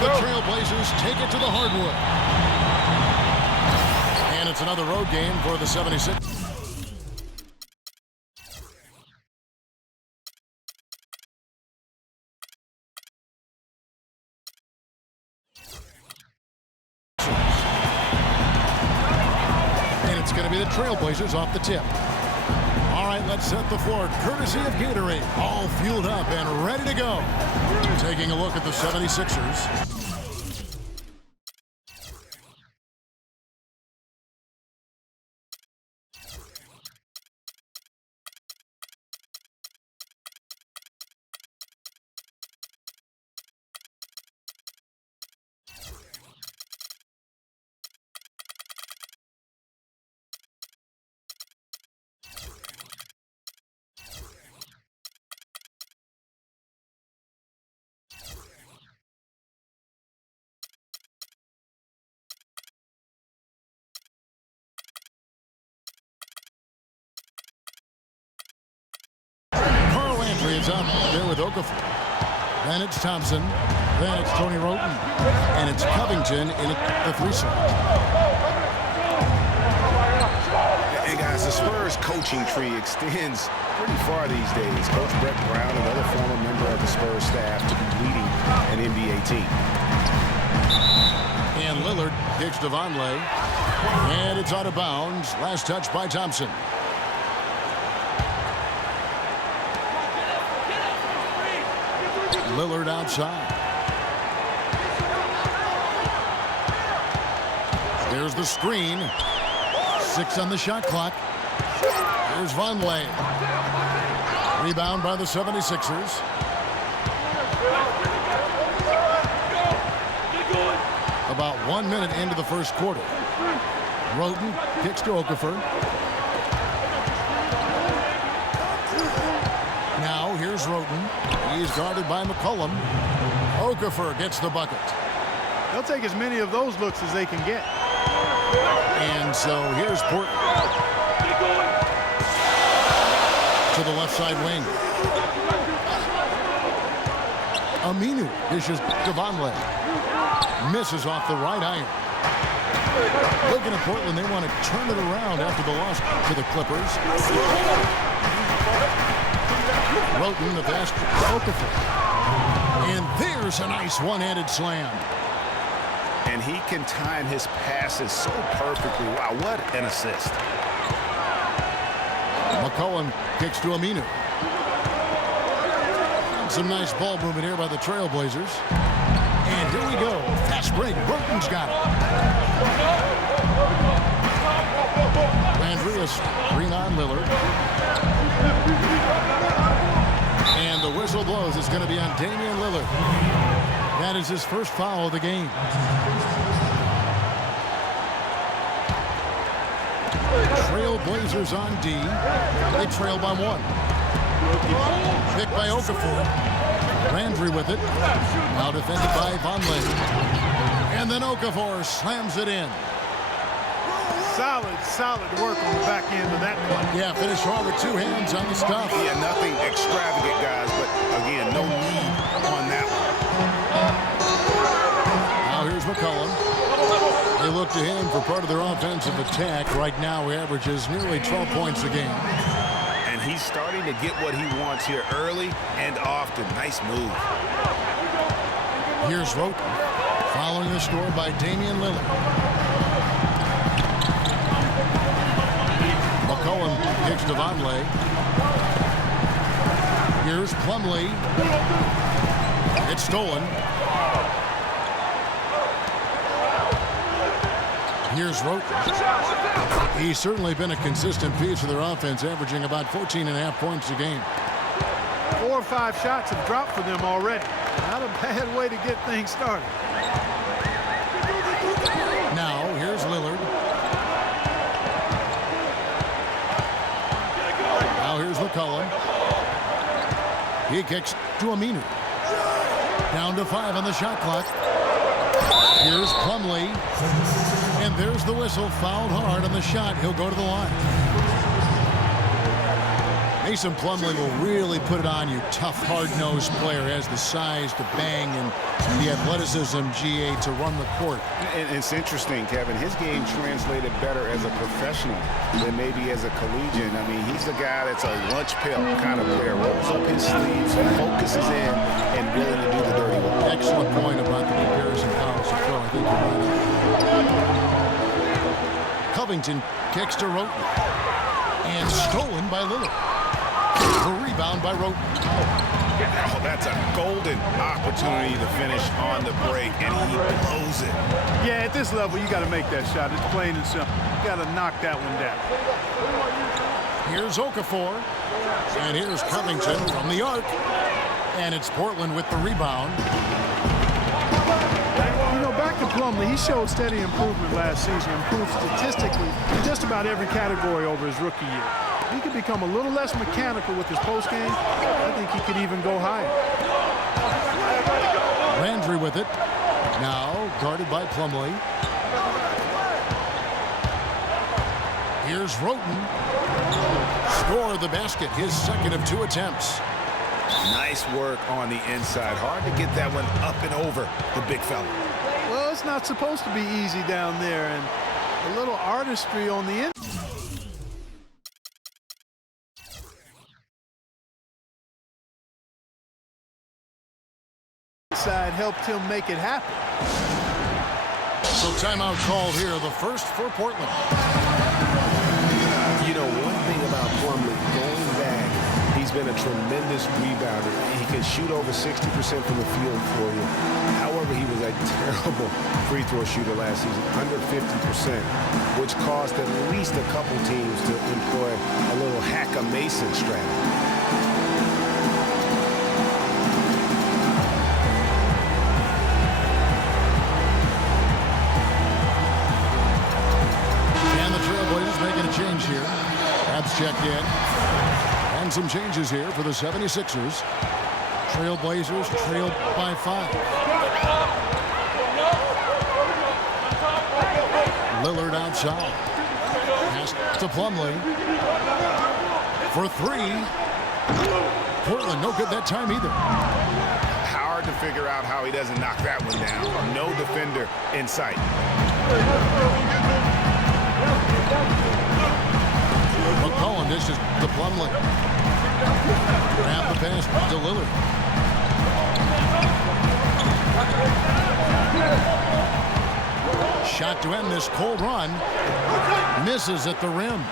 the Trailblazers take it to the hardwood. And it's another road game for the 76ers. And it's going to be the Trailblazers off the tip. All right, let's set the floor. Courtesy of Gatorade. All fueled up and ready to go. Taking a look at the 76ers. Is up there with Okafor. Then it's Thompson. Then it's Tony Roten. And it's Covington in the three slot. Hey guys, the Spurs coaching tree extends pretty far these days. Coach Brett Brown, another former member of the Spurs staff, to be leading an NBA team. And Lillard kicks to Vonleh. And it's out of bounds. Last touch by Thompson. Lillard outside. There's the screen. 6 on the shot clock. Here's Vonleh. Rebound by the 76ers. About 1 minute into the first quarter. Roten kicks to Okafor. Now here's Roten. He's guarded by McCollum. Okafor gets the bucket. They'll take as many of those looks as they can get. And so here's Portland. To the left side wing. Aminu dishes to Vonleh. Misses off the right iron. Looking at Portland, they want to turn it around after the loss to the Clippers. Roten the best. Okafor. And there's a nice one-handed slam. And he can time his passes so perfectly. Wow, what an assist. McCollum kicks to Aminu. Some nice ball movement here by the Trailblazers. And here we go. Fast break. Roten's got it. Andreas screen on Lillard. And the whistle blows. It's going to be on Damian Lillard. That is his first foul of the game. Trailblazers on D. They trail by 1. Picked by Okafor. Landry with it. Now defended by Vonleh. And then Okafor slams it in. Solid work on the back end of that play. Yeah, finished strong with 2 hands on the stuff. Yeah, nothing extravagant, guys, but again, no need on that one. Now here's McCollum. They look to him for part of their offensive attack. Right now, he averages nearly 12 points a game. And he's starting to get what he wants here early and often. Nice move. Here's Roten, following the score by Damian Lillard. McCollum kicks to Vonleh. Here's Plumlee. It's stolen. Here's Roten. He's certainly been a consistent piece of their offense, averaging about 14.5 points a game. 4 or 5 shots have dropped for them already. Not a bad way to get things started. Now, here's Lillard. Now here's McCollum. He kicks to Aminu. Down to 5 on the shot clock. Here's Plumlee. And there's the whistle. Fouled hard on the shot. He'll go to the line. Mason Plumlee will really put it on you. Tough, hard-nosed player, has the size to bang and the athleticism, GA, to run the court. And it's interesting, Kevin. His game translated better as a professional than maybe as a collegiate. I mean, he's the guy that's a lunch pail kind of player. Rolls up his sleeves, focuses in, and willing to do the dirty work. Excellent point about the comparison college to pro. I think you're right. Covington kicks to Roten. And stolen by Lillard. The rebound by Roten. Oh, that's a golden opportunity to finish on the break, and he blows it. Yeah, at this level, you got to make that shot. It's plain and simple. You got to knock that one down. Here's Okafor. And here's Covington from the arc. And it's Portland with the rebound. You know, back to Plumlee, he showed steady improvement last season, improved statistically in just about every category over his rookie year. He could become a little less mechanical with his postgame. I think he could even go higher. Landry with it. Now guarded by Plumlee. Here's Roten. Score the basket, his second of 2 attempts. Nice work on the inside. Hard to get that one up and over the big fella. Well, it's not supposed to be easy down there, and a little artistry on the inside helped him make it happen. So timeout called here, the first for Portland. You know, one thing about Plumlee, going back, he's been a tremendous rebounder. He can shoot over 60% from the field for you. However, he was a terrible free throw shooter last season, under 50%, which caused at least a couple teams to employ a little hack-a-Mason strategy. Change here. Abs checked in. And some changes here for the 76ers. Trailblazers trailed by 5. Lillard outside. Pass to Plumlee. For 3. Portland no good that time either. Hard to figure out how he doesn't knock that one down. No defender in sight. McCollum dishes to Plumlee. Grab the pass to Lillard. Shot to end this cold run. Misses at the rim.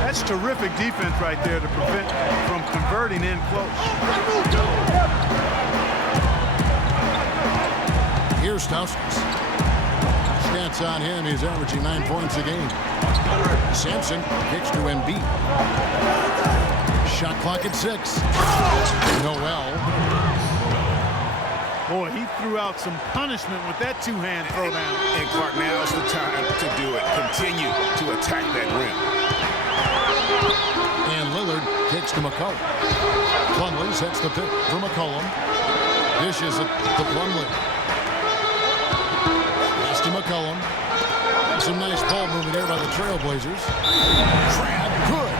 That's terrific defense right there to prevent from converting in close. Here's Stauskas. Stats on him, he's averaging 9 points a game. Sampson kicks to Embiid. Shot clock at 6. Noel. Boy, he threw out some punishment with that two-hand throwdown. And Clark, now's the time to do it. Continue to attack that rim. And Lillard kicks to McCollum. Plumlee sets the pick for McCollum. Dishes it to Plumlee. Pass to McCollum. Some nice ball movement there by the Trailblazers. Trap, good.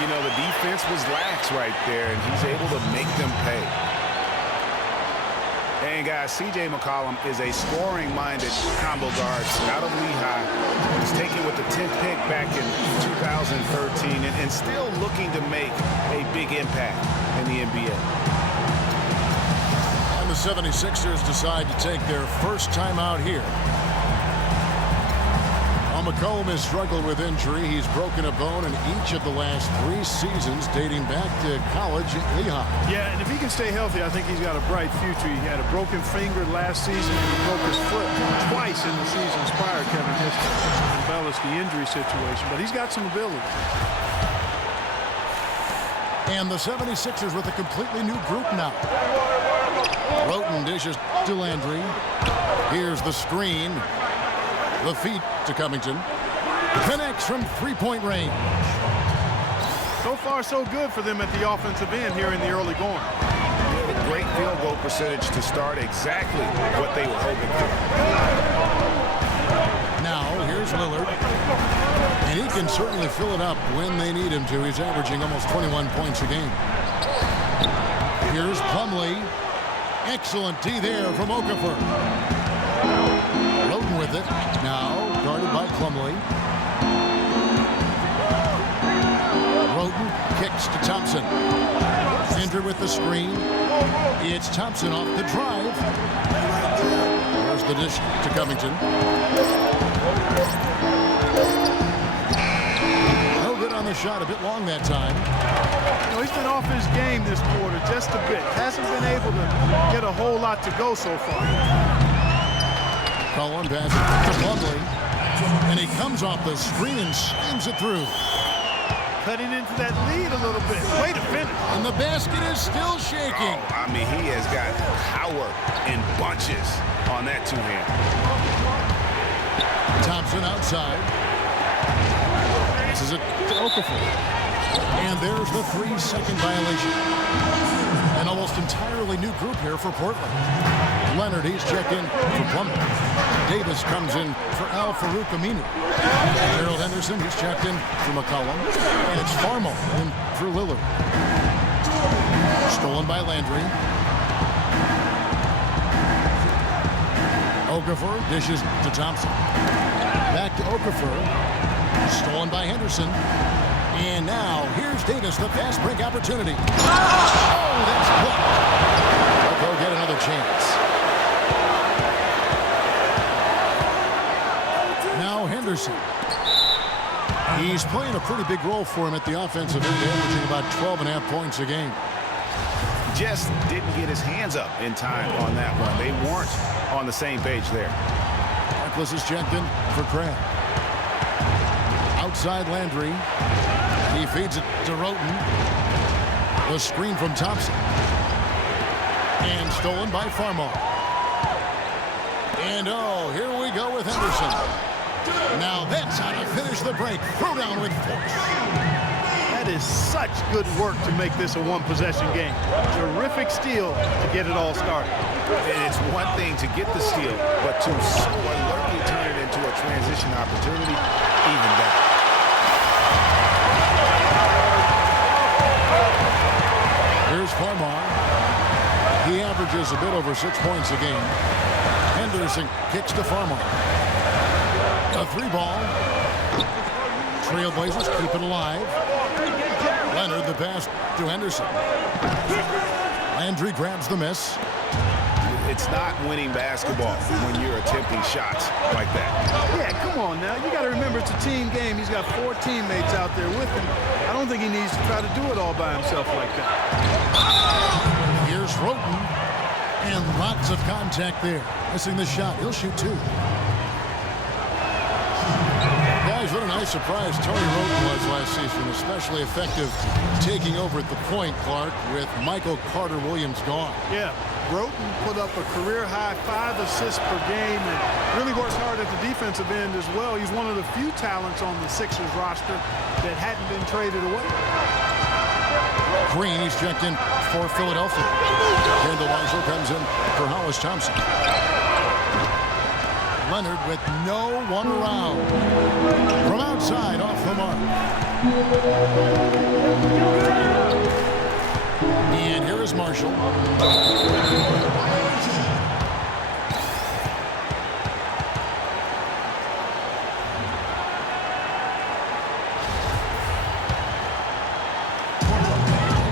You know, the defense was lax right there, and he's able to make them pay. And guys, C.J. McCollum is a scoring-minded combo guard out of Lehigh. He's taken with the 10th pick back in 2013 and still looking to make a big impact in the NBA. And the 76ers decide to take their first time out here. While McCollum has struggled with injury, he's broken a bone in each of the last 3 seasons dating back to college at Lehigh. Yeah, and if he can stay healthy, I think he's got a bright future. He had a broken finger last season and he broke his foot twice in the seasons prior, Kevin, just to embellish the injury situation. But he's got some ability. And the 76ers with a completely new group now. Roten dishes to Landry. Here's the screen. The feed to Covington. Connects from 3-point range. So far, so good for them at the offensive end here in the early going. Yeah, a great field goal percentage to start exactly what they were hoping for. Now, here's Lillard. And he can certainly fill it up when they need him to. He's averaging almost 21 points a game. Here's Plumlee. Excellent D there from Okafor. Roden with it. Now guarded by Plumlee. Roden kicks to Thompson. Enter with the screen. It's Thompson off the drive. There's the dish to Covington. No good on the shot. A bit long that time. You know, he's been off his game this quarter just a bit. Hasn't been able to get a whole lot to go so far. Call one pass to Plumlee. And he comes off the screen and slams it through. Cutting into that lead a little bit. Way to finish. And the basket is still shaking. Oh, I mean, he has got power in bunches on that two-hand. Thompson outside. This is it to Okafor. And there's the 3-second violation. An almost entirely new group here for Portland. Leonard, he's checked in for Plumlee. Davis comes in for Al-Farouq Aminu. Gerald Henderson, he's checked in for McCollum. And it's Farmo in for Lillard. Stolen by Landry. Okafor dishes to Thompson. Back to Okafor. Stolen by Henderson. And now here's Davis, the fast break opportunity. Oh, that's blocked. They'll go get another chance. Now Henderson. He's playing a pretty big role for him at the offensive end, averaging about 12.5 points a game. Just didn't get his hands up in time on that one. They weren't on the same page there. Harkless is checked in for Crabb. Outside Landry. He feeds it to Roten. The screen from Thompson. And stolen by Farmo. And oh, here we go with Henderson. Now that's how to finish the break. Throw down with force. That is such good work to make this a one-possession game. Terrific steal to get it all started. And it's one thing to get the steal, but to so alertly turn it into a transition opportunity, even better. Here's Farmar. He averages a bit over 6 points a game. Henderson kicks to Farmar. A 3-ball. Trailblazers keep it alive. Leonard the pass to Henderson. Landry grabs the miss. It's not winning basketball when you're attempting shots like that. Yeah, come on now. You got to remember it's a team game. He's got 4 teammates out there with him. I don't think he needs to try to do it all by himself like that. Here's Roten. And lots of contact there. Missing the shot. He'll shoot 2. Guys, what a nice surprise Tony Roten was last season. Especially effective taking over at the point, Clark, with Michael Carter-Williams gone. Yeah. Roten put up a career-high 5 assists per game and really works hard at the defensive end as well. He's one of the few talents on the Sixers roster that hadn't been traded away. Green, he's checked in for Philadelphia. Kendall Marshall comes in for Hollis Thompson. Leonard with no one around. From outside, off the mark. And here is Marshall.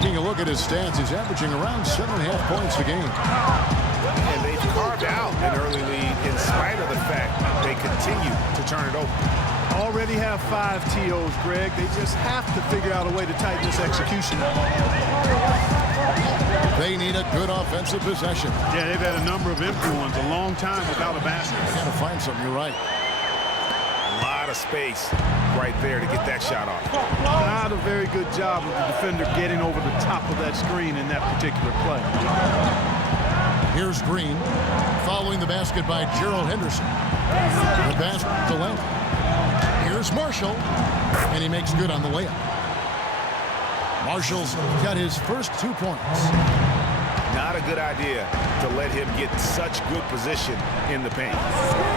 Taking a look at his stats, he's averaging around 7.5 points a game. And they've carved out an early lead in spite of the fact they continue to turn it over. Already have 5 TOs, Greg. They just have to figure out a way to tighten this execution up. They need a good offensive possession. Yeah, they've had a number of empty ones, a long time without a basket. They got to find something, you're right. A lot of space right there to get that shot off. Not a very good job of the defender getting over the top of that screen in that particular play. Here's Green, following the basket by Gerald Henderson. The pass to Landry. Here's Marshall, and he makes good on the layup. Marshall's got his first 2 points. Not a good idea to let him get such good position in the paint.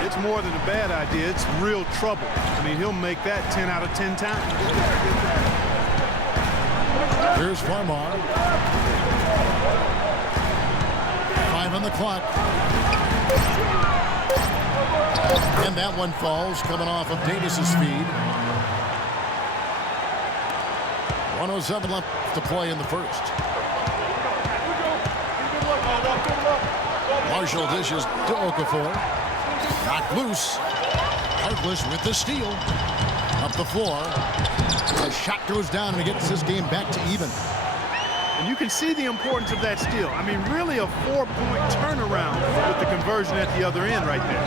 It's more than a bad idea. It's real trouble. I mean, he'll make that 10 out of 10 times. Here's Farmar. 5 on the clock. And that one falls, coming off of Davis's feed. 1:07 left to play in the first. Marshall dishes to Okafor. Knocked loose. Harkless with the steal. Up the floor. The shot goes down and it gets this game back to even. And you can see the importance of that steal. I mean, really a 4-point turnaround with the conversion at the other end right there.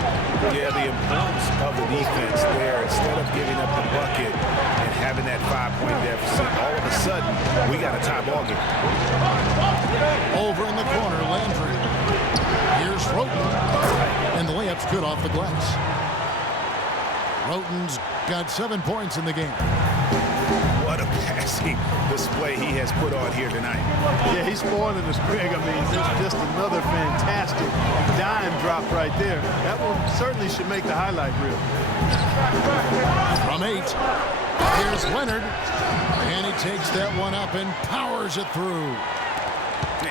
Yeah, the importance of the defense there. Instead of giving up the bucket and having that 5-point deficit, all of a sudden, we got a tie ball game. Over in the corner, Landry. Here's Roten. And the layup's good off the glass. Roten's got 7 points in the game. What a passing display he has put on here tonight. Yeah, he's spoiling us, Greg. I mean, there's just another fantastic dime drop right there. That one certainly should make the highlight reel. From 8, here's Leonard. And he takes that one up and powers it through.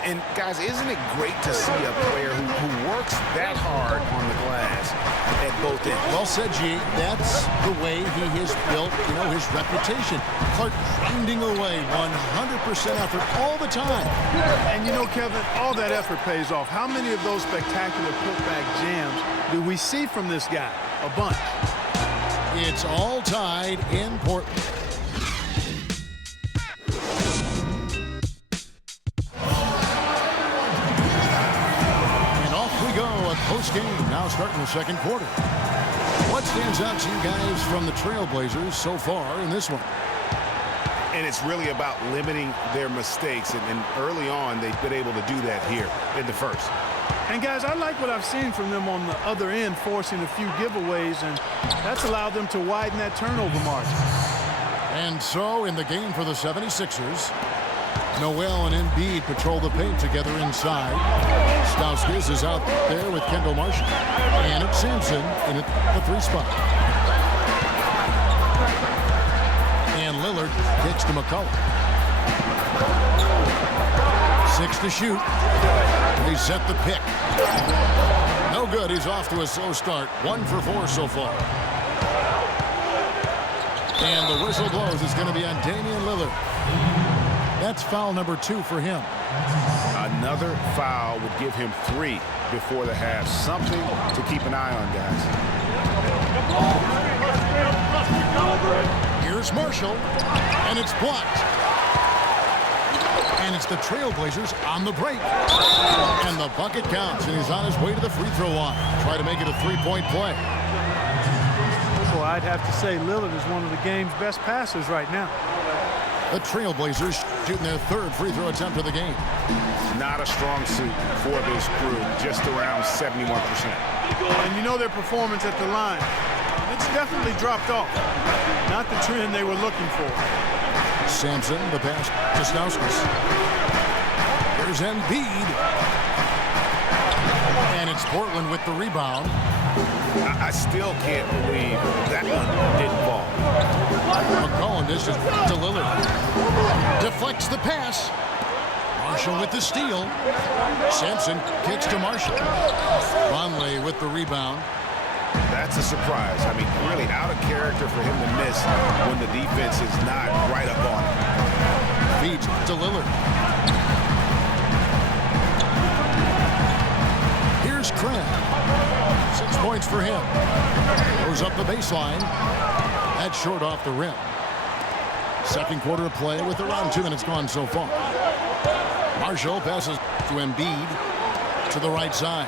And, guys, isn't it great to see a player who works that hard on the glass at both ends? Well said, G. That's the way he has built, his reputation. Clark grinding away, 100% effort all the time. And, Kevin, all that effort pays off. How many of those spectacular putback jams do we see from this guy? A bunch. It's all tied in Portland. Post-game, now starting the second quarter. What stands out to you guys from the Trailblazers so far in this one? And it's really about limiting their mistakes. And early on, they've been able to do that here in the first. And, guys, I like what I've seen from them on the other end, forcing a few giveaways, and that's allowed them to widen that turnover margin. And so, in the game for the 76ers, Noel and Embiid patrol the paint together inside. Stauskas is out there with Kendall Marshall. And it's Sampson in the 3 spot. And Lillard kicks to McCullough. 6 to shoot. They set the pick. No good. He's off to a slow start. 1 for 4 so far. And the whistle blows. It's going to be on Damian Lillard. That's foul number 2 for him. Another foul would give him 3 before the half. Something to keep an eye on, guys. Here's Marshall, and it's blocked. And it's the Trailblazers on the break. And the bucket counts, and he's on his way to the free throw line. Try to make it a 3-point play. Well, I'd have to say Lillard is one of the game's best passers right now. The Trailblazers shooting their 3rd free throw attempt of the game. Not a strong suit for this group, just around 71%. And their performance at the line, it's definitely dropped off. Not the trend they were looking for. Sampson, the pass to Stauskas. Here's Embiid. And it's Portland with the rebound. I still can't believe that one didn't fall. McCollum dishes to Lillard. Deflects the pass. Marshall with the steal. Sampson kicks to Marshall. Vonleh with the rebound. That's a surprise. I mean, really out of character for him to miss when the defense is not right up on him. Feeds to Lillard. Here's Crabb. 6 points for him. Goes up the baseline. That's short off the rim. Second quarter of play with around 2 minutes gone so far. Marshall passes to Embiid to the right side.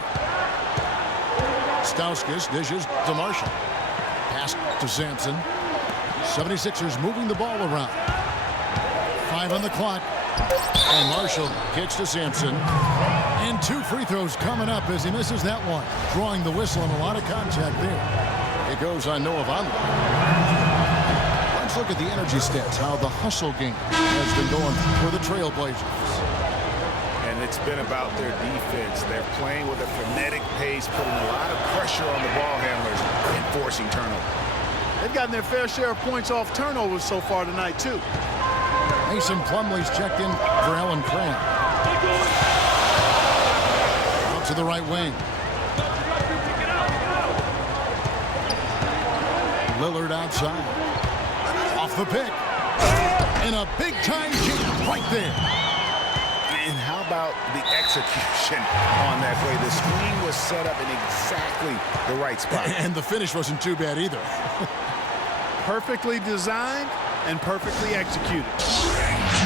Stauskas dishes to Marshall. Pass to Sampson. 76ers moving the ball around. 5 on the clock. And Marshall kicks to Sampson. And 2 free throws coming up as he misses that one. Drawing the whistle and a lot of contact there. It goes on Noah Vonleh. Let's look at the energy stats, how the hustle game has been going for the Trailblazers. And and it's been about their defense. They're playing with a frenetic pace, putting a lot of pressure on the ball handlers and forcing turnovers. They've gotten their fair share of points off turnovers so far tonight, too. Mason Plumlee's checked in for Alan Cram. Out to the right wing. Lillard outside. Off the pick. And a big-time jam right there. And how about the execution on that play? The screen was set up in exactly the right spot. And the finish wasn't too bad either. Perfectly designed and perfectly executed.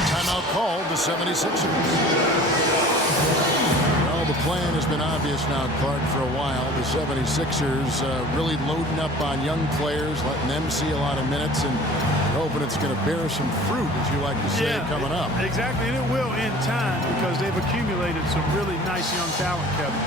Timeout called the 76ers. Well, the plan has been obvious now, Clark, for a while. The 76ers really loading up on young players, letting them see a lot of minutes, and hoping it's going to bear some fruit, as you like to say, coming up. Exactly, and it will in time because they've accumulated some really nice young talent, Kevin.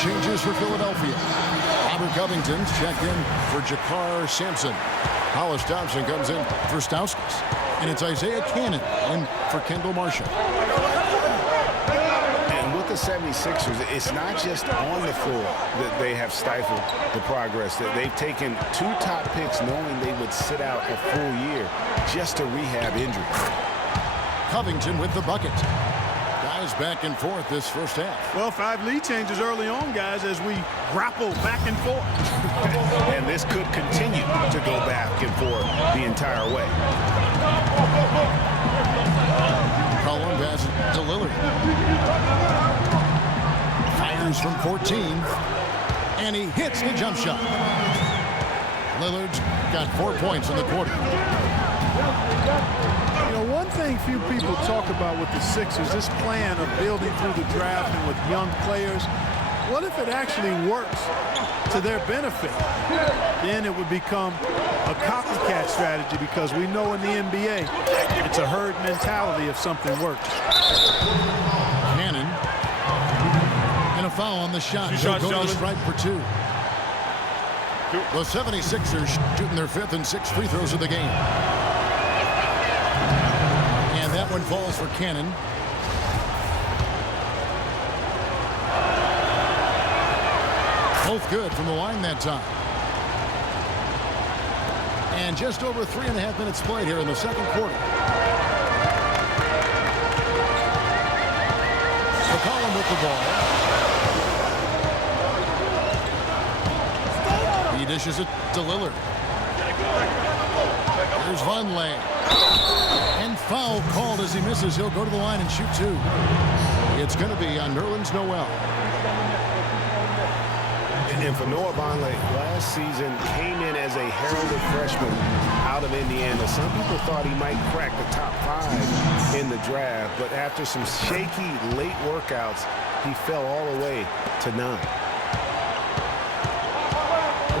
Changes for Philadelphia. Robert Covington's checked in for Jakar Sampson. Hollis Thompson comes in for Stauskas. And it's Isaiah Cannon in for Kendall Marshall. And with the 76ers, it's not just on the floor that they have stifled the progress. That they've taken 2 top picks knowing they would sit out a full year just to rehab injuries. Covington with the bucket. Guys back and forth this first half. Well, 5 lead changes early on, guys, as we grapple back and forth. And this could continue to go back and forth the entire way. Collin passes to Lillard. Fires from 14. And he hits the jump shot. Lillard's got 4 points in the quarter. You know, one thing few people talk about with the Sixers, this plan of building through the draft and with young players, what if it actually works to their benefit? Then it would become a copycat strategy because we know in the NBA, it's a herd mentality if something works. Cannon. And a foul on the shot. He'll go to the stripe for 2. The 76ers shooting their 5th and 6th free throws of the game. And that one falls for Cannon. Both good from the line that time. And just over 3.5 minutes played here in the second quarter. McCollum with the ball. He dishes it to Lillard. Here's Vonleh. And foul called as he misses. He'll go to the line and shoot 2. It's going to be on Nerlens Noel. And for Noah Vonleh, last season came in as a heralded freshman out of Indiana. Some people thought he might crack the top 5 in the draft, but after some shaky late workouts, he fell all the way to 9.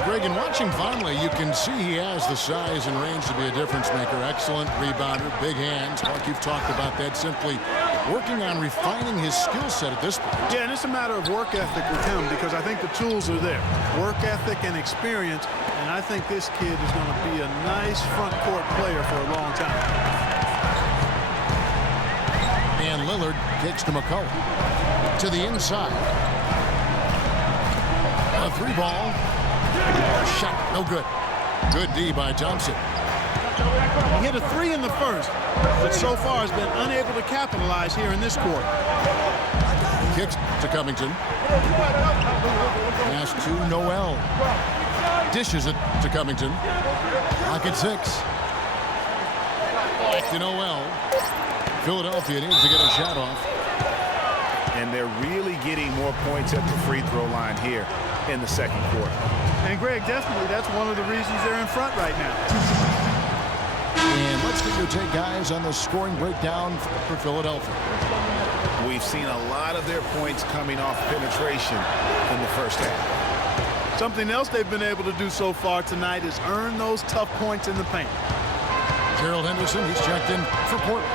Greg, in watching Vonleh, you can see he has the size and range to be a difference maker. Excellent rebounder, big hands. Like you've talked about that, simply working on refining his skill set at this point. Yeah, and it's a matter of work ethic with him because I think the tools are there. Work ethic and experience, and I think this kid is going to be a nice front court player for a long time. And Lillard kicks to McCollum. To the inside. A 3-ball. Shot, no good. Good D by Thompson. He hit a 3 in the first, but so far has been unable to capitalize here in this quarter. Kicks to Covington. Pass to Noel. Dishes it to Covington. Clock at 6. Back to Noel. Philadelphia needs to get a shot off. And they're really getting more points at the free throw line here in the second quarter. And Greg, definitely that's one of the reasons they're in front right now. to take guys on the scoring breakdown for Philadelphia. We've seen a lot of their points coming off penetration in the first half. Something else they've been able to do so far tonight is earn those tough points in the paint. Gerald Henderson, he's checked in for Portland.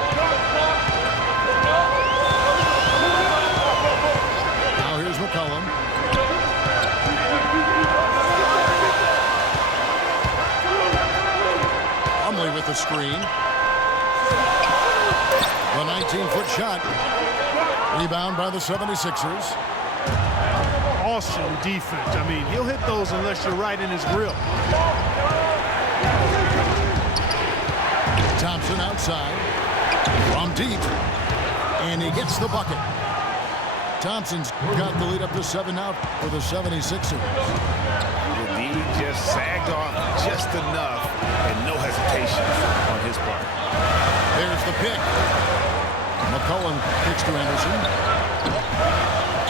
Now here's McCollum. Plumlee with the screen. The 19-foot shot. Rebound by the 76ers. Awesome defense. I mean, he'll hit those unless you're right in his grill. Thompson outside. From deep. And he gets the bucket. Thompson's got the lead up to 7 now for the 76ers. The D just sagged off just enough and no hesitation on his part. There's the pick. McCollum kicks to Anderson.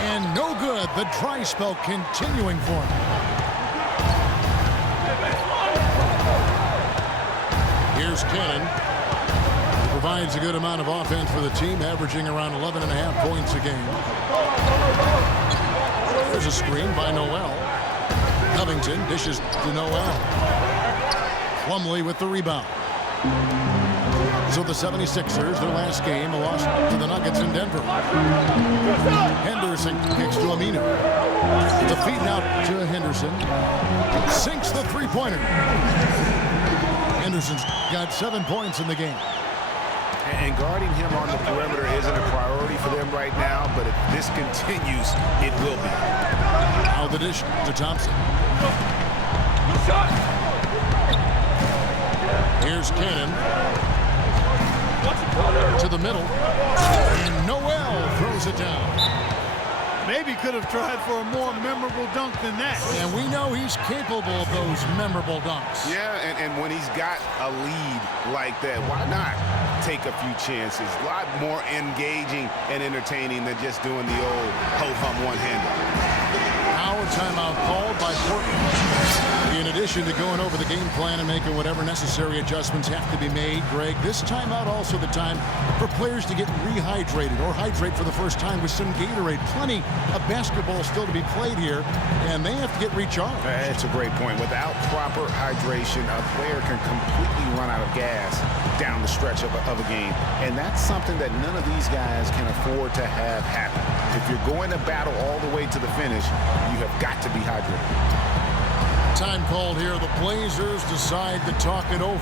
And no good. The dry spell continuing for him. Here's Cannon. He provides a good amount of offense for the team, averaging around 11.5 points a game. There's a screen by Noel. Covington dishes to Noel. Plumlee with the rebound. So the 76ers, their last game, a loss to the Nuggets in Denver. Henderson kicks to Aminu. The feed now to Henderson. Sinks the three-pointer. Henderson's got 7 points in the game. And guarding him on the perimeter isn't a priority for them right now, but if this continues, it will be. Now the dish to Thompson. Here's Cannon. To the middle. And Noel throws it down. Maybe could have tried for a more memorable dunk than that. And we know he's capable of those memorable dunks. Yeah, and when he's got a lead like that, why not take a few chances? A lot more engaging and entertaining than just doing the old ho-hum one-hander. Now a timeout called by Portland. In addition to going over the game plan and making whatever necessary adjustments have to be made, Greg, this timeout also the time for players to get rehydrated or hydrate for the first time with some Gatorade. Plenty of basketball still to be played here, and they have to get recharged. That's a great point. Without proper hydration, a player can completely run out of gas down the stretch of a game, and that's something that none of these guys can afford to have happen. If you're going to battle all the way to the finish, you have got to be hydrated. Time called here. The Blazers decide to talk it over.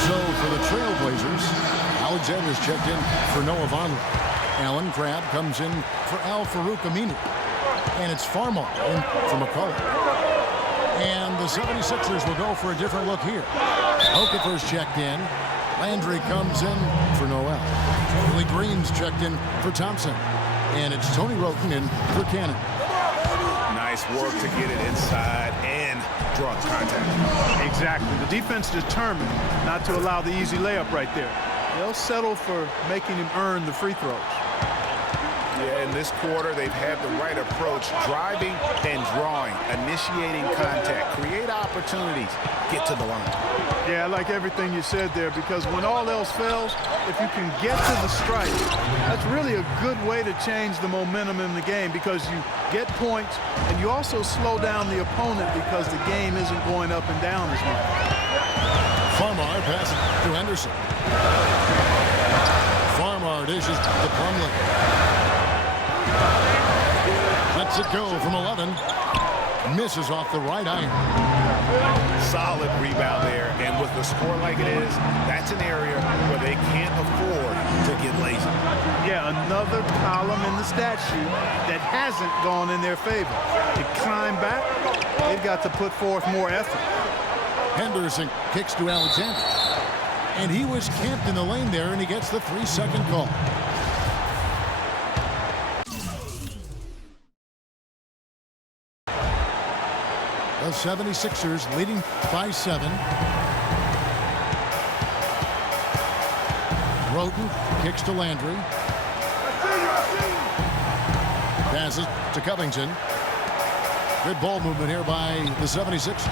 So for the Trailblazers, Alexander's checked in for Noah Vonleh. Allen Crabbe comes in for Al-Farouq Aminu. And it's Farmar in for McCollum. And the 76ers will go for a different look here. Okafor's checked in. Landry comes in for Noel. Willie Green's checked in for Thompson. And it's Tony Roten in for Cannon. Nice work to get it inside and draw contact. Exactly. The defense determined not to allow the easy layup right there. They'll settle for making him earn the free throws. Yeah, in this quarter, they've had the right approach, driving and drawing, initiating contact, create opportunities, get to the line. Yeah, I like everything you said there, because when all else fails, if you can get to the strike, that's really a good way to change the momentum in the game, because you get points and you also slow down the opponent because the game isn't going up and down as much. Farmar passes to Henderson. Farmar dishes to Plumlee. Lets it go from 11. Misses off the right iron. Solid rebound there, and with the score like it is, that's an area where they can't afford to get lazy. Yeah, another column in the stat sheet that hasn't gone in their favor. To climb back, they've got to put forth more effort. Henderson kicks to Alexander. And he was camped in the lane there, and he gets the 3-second call. The 76ers leading by 7. Roten kicks to Landry. Passes to Covington. Good ball movement here by the 76ers.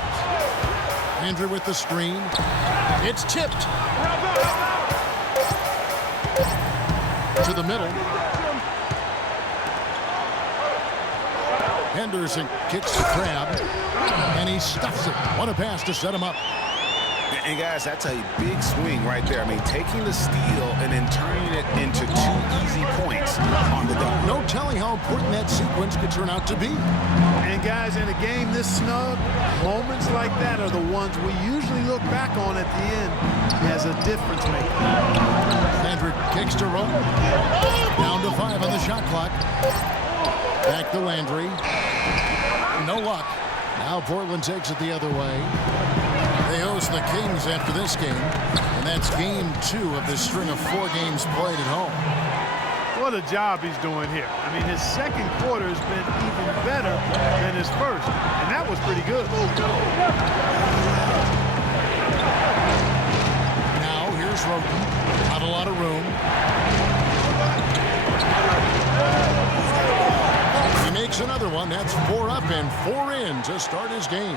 Landry with the screen. It's tipped to the middle. Henderson kicks to Crabbe, and he stuffs it. What a pass to set him up. And guys, that's a big swing right there. I mean, taking the steal and then turning it into 2 easy points on the dunk. No telling how important that sequence could turn out to be. And guys, in a game this snug, moments like that are the ones we usually look back on at the end as a difference maker. Landry kicks to Roten. Down to 5 on the shot clock. Back to Landry. No luck. Now Portland takes it the other way. They host the Kings after this game, and that's game 2 of this string of 4 games played at home. What a job he's doing here. I mean, his second quarter has been even better than his first, and that was pretty good. Now here's Roten. Not a lot of room. He makes another one. That's 4 up and 4 in to start his game.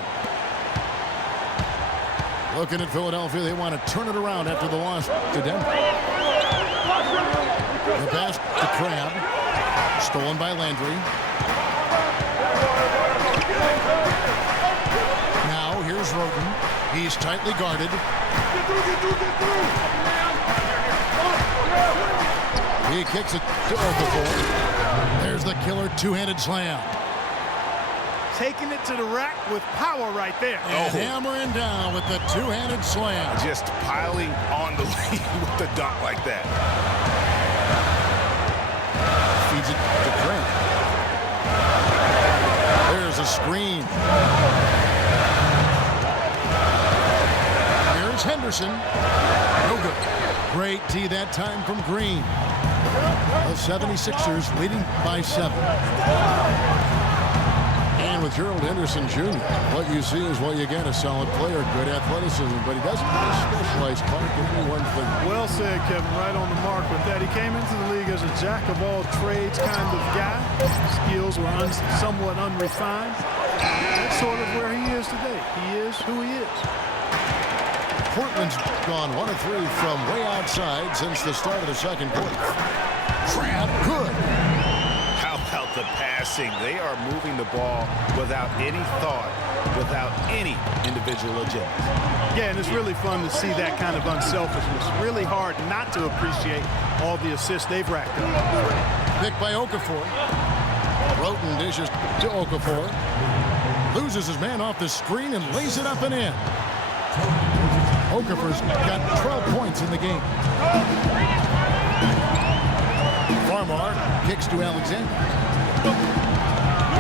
Looking at Philadelphia, they want to turn it around after the loss to Denver. The pass to Crabbe, stolen by Landry. Now here's Roten. He's tightly guarded. He kicks it to Okafor. There's the killer two-handed slam. Taking it to the rack with power right there. And hammering down with the two-handed slam. Just piling on the lead with the dunk like that. Feeds it to Grant. There's a screen. Here's Henderson. No good. Great tee that time from Green. The 76ers leading by 7. And with Gerald Henderson Jr., what you see is what you get. A solid player, good athleticism, but he doesn't have a specialized part in any one thing. Well said, Kevin. Right on the mark with that. He came into the league as a jack-of-all-trades kind of guy. Skills were somewhat unrefined. That's sort of where he is today. He is who he is. Portland's gone 1 of 3 from way outside since the start of the second quarter. Crabbe, good. How about the passing? They are moving the ball without any thought, without any individual agenda. Yeah, and it's really fun to see that kind of unselfishness. Really hard not to appreciate all the assists they've racked up. Picked by Okafor. Roten dishes to Okafor. Loses his man off the screen and lays it up and in. Okafor's got 12 points in the game. Farmar kicks to Alexander.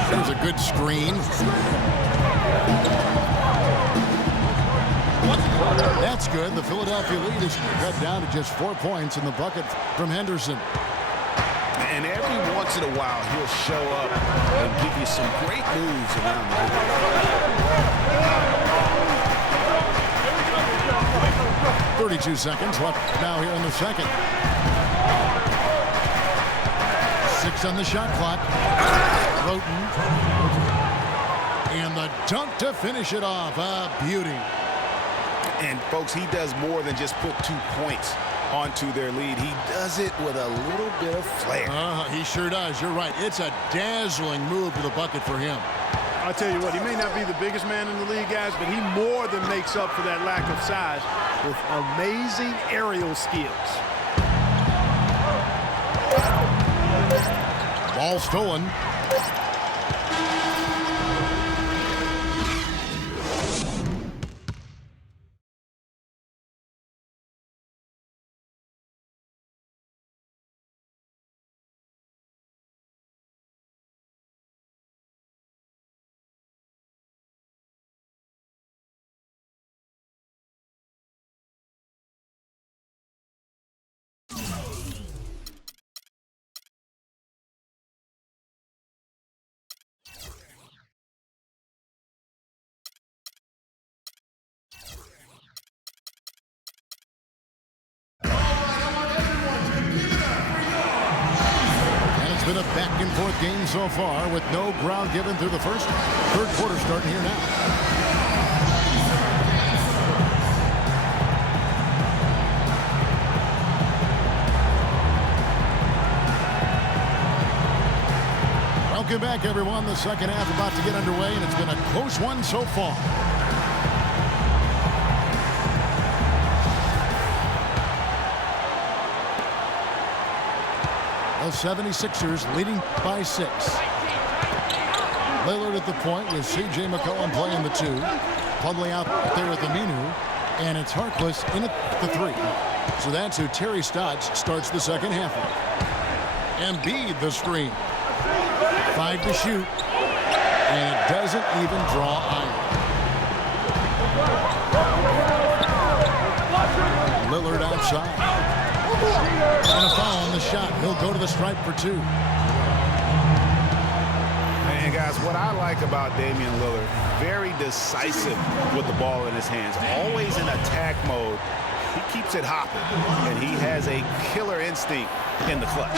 There's a good screen. That's good. The Philadelphia lead is cut down to just 4 points in the bucket from Henderson. And every once in a while, he'll show up and give you some great moves around the hoop. 32 seconds left now here in the second. 6 on the shot clock. Roten. And the dunk to finish it off. A beauty. And, folks, he does more than just put 2 points onto their lead. He does it with a little bit of flair. He sure does. You're right. It's a dazzling move to the bucket for him. I'll tell you what, he may not be the biggest man in the league, guys, but he more than makes up for that lack of size with amazing aerial skills. Ball stolen. Back and forth game so far with no ground given through the first. Third quarter starting here now. Welcome back, everyone. The second half about to get underway, and it's been a close one so far. The 76ers leading by 6. Lillard at the point with C.J. McCollum playing the 2. Plumlee out there at the Minu, and it's Harkless in at the 3. So that's who Terry Stotts starts the second half with. Embiid the screen. 5 to shoot, and it doesn't even draw iron. Lillard outside. And a foul on the shot. He'll go to the stripe for 2. And guys, what I like about Damian Lillard, very decisive with the ball in his hands, always in attack mode. He keeps it hopping, and he has a killer instinct in the clutch.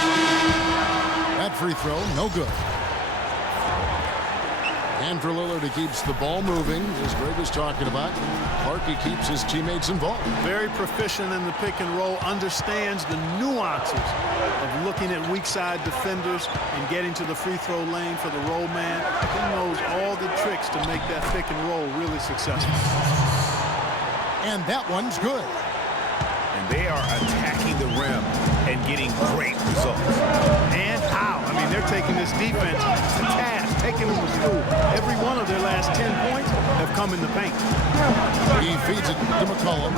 That free throw, no good. And for Lillard, he keeps the ball moving, as Greg was talking about. Clark, he keeps his teammates involved. Very proficient in the pick and roll, understands the nuances of looking at weak side defenders and getting to the free throw lane for the roll man. He knows all the tricks to make that pick and roll really successful. And that one's good. And they are attacking the rim and getting great results. And how? I mean, they're taking this defense to task, taking them to school. Every one of their last 10 points have come in the paint. He feeds it to McCollum.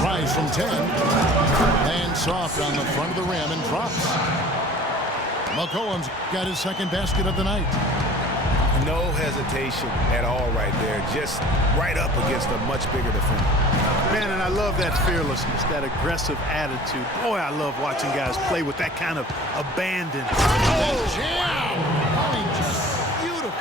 Tries from 10. And soft on the front of the rim and drops. McCollum's got his second basket of the night. No hesitation at all right there. Just right up against a much bigger defender. Man, and I love that fearlessness, that aggressive attitude. Boy, I love watching guys play with that kind of abandon. Oh, jam! I mean, just beautiful.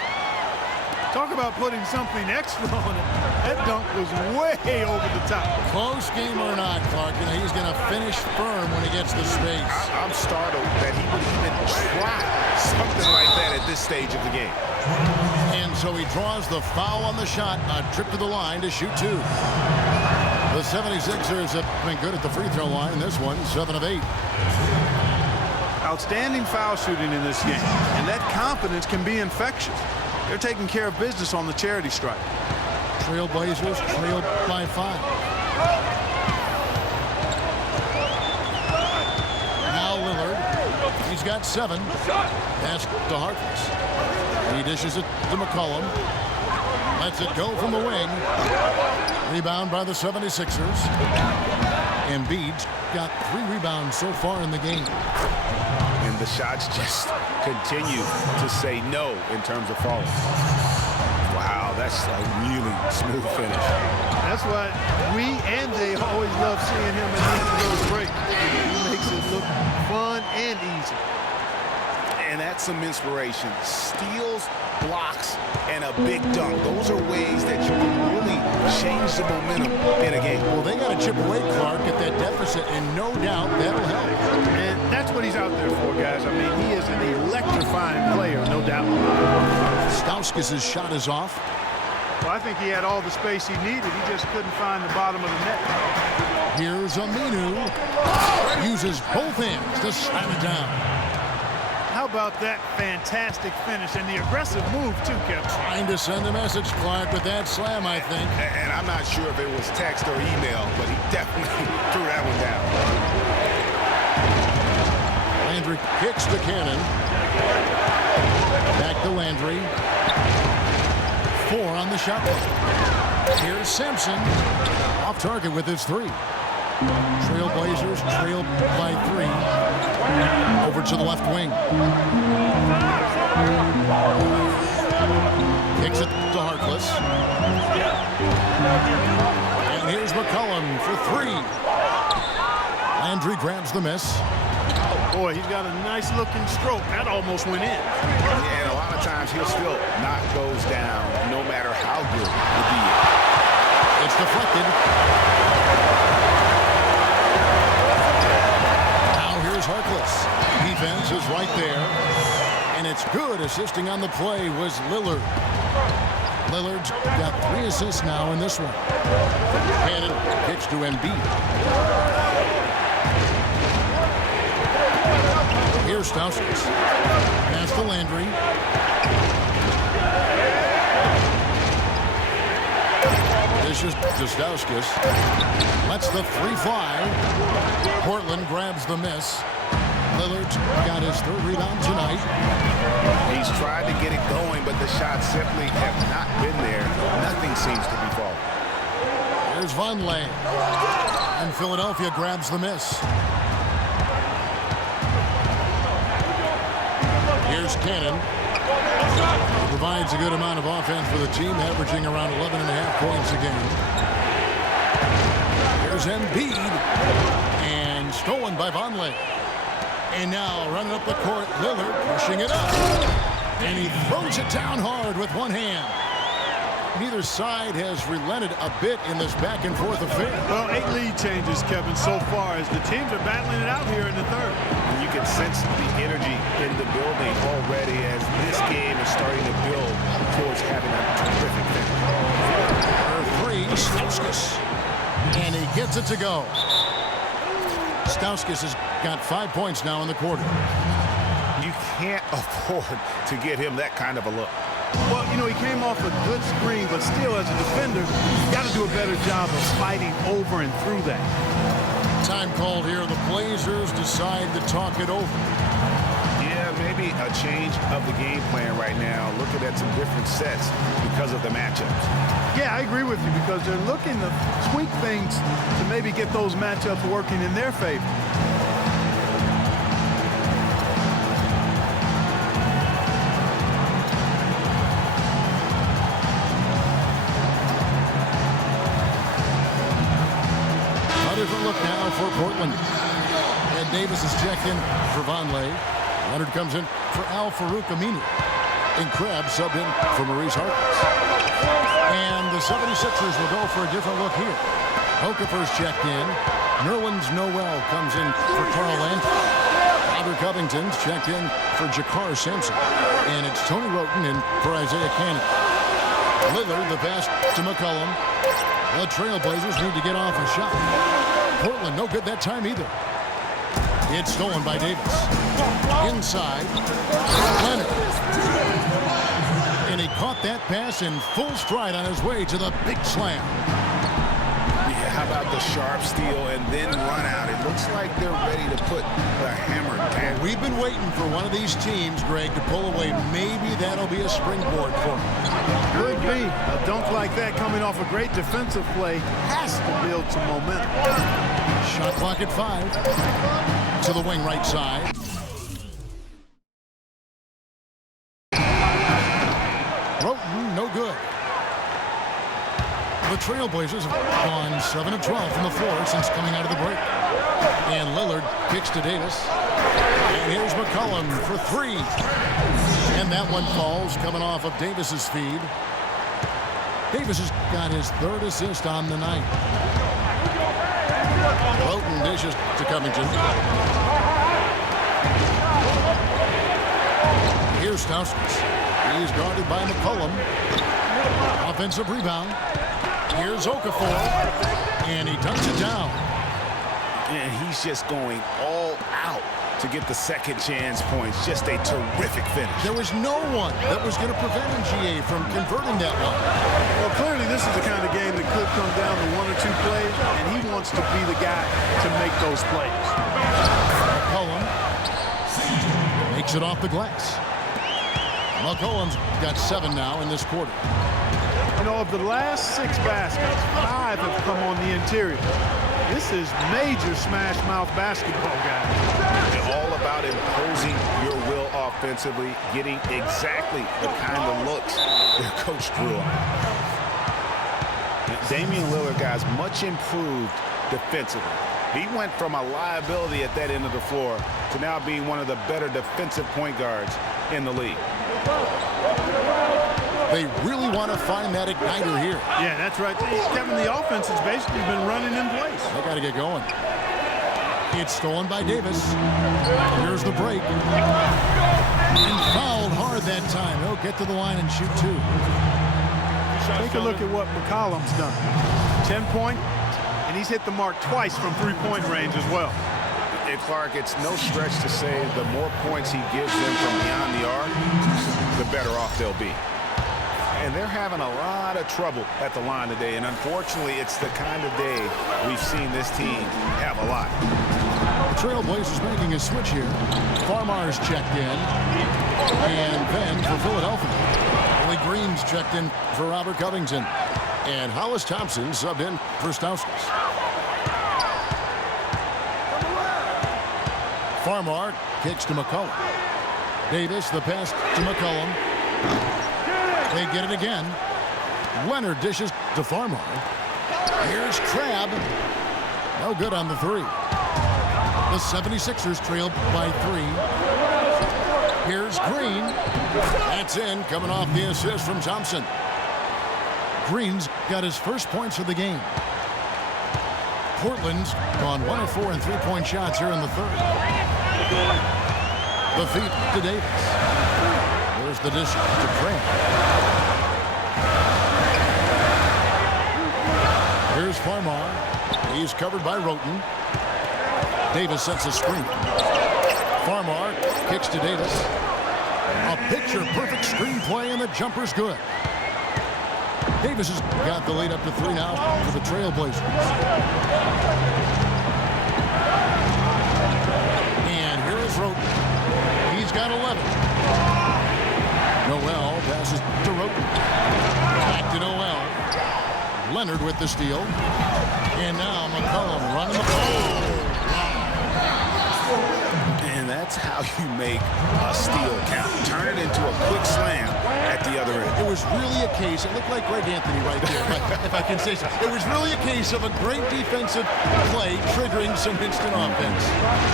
Talk about putting something extra on it. That dunk was way over the top. Close game or not, Clark, he's going to finish firm when he gets the space. I'm startled that he would even try something like that at this stage of the game. And so he draws the foul on the shot, a trip to the line to shoot 2. The 76ers have been good at the free throw line in this one, 7 of 8. Outstanding foul shooting in this game, and that confidence can be infectious. They're taking care of business on the charity stripe. Trailblazers trailed by 5. Now Lillard, he's got 7. Pass to Harkless. He dishes it to McCollum. Lets it go from the wing. Rebound by the 76ers. Embiid's got 3 rebounds so far in the game. And the shots just continue to say no in terms of falling. Wow, that's a really smooth finish. That's why we and they always love seeing him in those breaks. He makes it look fun and easy. And that's some inspiration. Steals, blocks, and a big dunk. Those are ways that you can really change the momentum in a game. Well, they got to chip away, Clark, at that deficit, and no doubt that'll help. And that's what he's out there for, guys. I mean, he is an electrifying player, no doubt. Stauskas' shot is off. Well, I think he had all the space he needed. He just couldn't find the bottom of the net. Here's Aminu. Uses both hands to slam it down. How about that fantastic finish and the aggressive move, too, Kevin? Trying to send a message, Clark, with that slam, I think. And I'm not sure if it was text or email, but he definitely threw that one down. Landry kicks to Cannon. Back to Landry. 4 on the shot clock. Here's Simpson. Off target with his 3. Trailblazers trailed by 3. Over to the left wing. Kicks it to Harkless. And here's McCollum for 3. Landry grabs the miss. Boy, he's got a nice looking stroke. That almost went in. Yeah, and a lot of times he'll still knock those down no matter how good the D is. It's deflected. Davis. Defense is right there. And it's good. Assisting on the play was Lillard. Lillard's got 3 assists now in this one. Cannon kicks to Embiid. Here's Stauskas. Pass to Landry. This is Stauskas. Lets the 3 fly. Portland grabs the miss. Lillard's got his 3rd rebound tonight. He's tried to get it going, but the shots simply have not been there. Nothing seems to be falling. Here's Vonleh. And Philadelphia grabs the miss. Here's Cannon. He provides a good amount of offense for the team, averaging around 11.5 points a game. Here's Embiid. And stolen by Vonleh. And now running up the court, Lillard pushing it up. And he throws it down hard with one hand. Neither side has relented a bit in this back-and-forth affair. Well, 8 lead changes, Kevin, so far as the teams are battling it out here in the 3rd. And you can sense the energy in the building already as this game is starting to build towards having a terrific finish. 3, Stauskas. And he gets it to go. Stauskas has got 5 points now in the quarter. You can't afford to give him that kind of a look. Well, you know, he came off a good screen, but still, as a defender, you got to do a better job of fighting over and through that. Time called here. The Blazers decide to talk it over. Yeah, maybe a change of the game plan right now, looking at some different sets because of the matchups. Yeah, I agree with you because they're looking to tweak things to maybe get those matchups working in their favor. Different look now for Portland. Ed Davis is checked in for Vonleh. Leonard comes in for Al-Farouq Aminu. And Krebs subbed in for Maurice Harkless. And the 76ers will go for a different look here. Okafor's checked in. Nerlens Noel comes in for Carl Anthony. Robert Covington's checked in for Jakar Sampson. And it's Tony Wroten in for Isaiah Cannon. Lillard the pass to McCollum. The Trailblazers need to get off a shot. Portland, no good that time either. It's stolen by Davis. Inside, Leonard. And he caught that pass in full stride on his way to the big slam. Yeah, how about the sharp steal and then run out? It looks like they're ready to put the hammer down. We've been waiting for one of these teams, Greg, to pull away. Maybe that'll be a springboard for them. Could be. A dunk like that coming off a great defensive play has to build some momentum. Shot clock at 5. To the wing right side. Wroten, no good. The Trailblazers have gone 7 of 12 from the floor since coming out of the break. And Lillard kicks to Davis. And here's McCollum for 3. And that one falls coming off of Davis's feed. Davis has got his 3rd assist on the night. Wroten dishes to Covington. Here's Stauskas. He's guarded by McCollum. Offensive rebound. Here's Okafor. And he dunks it down. And he's just going all out to get the second chance points. Just a terrific finish. There was no one that was going to prevent NGA from converting that one. Well, clearly this is the kind of game that could come down to 1 or 2 plays, and he wants to be the guy to make those plays. McCollum makes it off the glass. McCollum's got 7 now in this quarter. You know, of the last 6 baskets, 5 have come on the interior. This is major smash mouth basketball, guys. It's all about imposing your will offensively, getting exactly the kind of looks their coach drew on. Damian Lillard, guys, much improved defensively. He went from a liability at that end of the floor to now being one of the better defensive point guards in the league. They really want to find that igniter here. Yeah, that's right. Kevin, the offense has basically been running in place. They got to get going. It's stolen by Davis. Here's the break. And fouled hard that time. He'll get to the line and shoot 2. Take a look at what McCollum's done. 10 points, and he's hit the mark twice from three-point range as well. And Clark, it's no stretch to say the more points he gives them from beyond the arc, the better off they'll be. And they're having a lot of trouble at the line today, and unfortunately, it's the kind of day we've seen this team have a lot. The Trailblazers making a switch here. Farmar's checked in, and then for Philadelphia, Willie Green's checked in for Robert Covington, and Hollis Thompson subbed in for Stauskas. Farmar kicks to McCollum. Davis, the pass to McCollum. They get it again. Leonard dishes to Farmar. Here's Crabb. No good on the 3. The 76ers trail by 3. Here's Green. That's in, coming off the assist from Thompson. Green's got his first points of the game. Portland's gone 1 of 4 in three-point shots here in the 3rd. The feed to Davis. There's the dish to Crabb. Here's Farmar. He's covered by Roten. Davis sets a screen. Farmar kicks to Davis. A picture-perfect screenplay, and the jumper's good. Davis has got the lead up to 3 now for the Trailblazers. And here is Roten. He's got 11. Noel passes to Roten. Back to Noel. Leonard with the steal. And now McCollum running the ball. And that's how you make a steal count. Turn it into a quick slam at the other end. It was really a case, it looked like Greg Anthony right there, if I can say so. It was really a case of a great defensive play triggering some instant offense.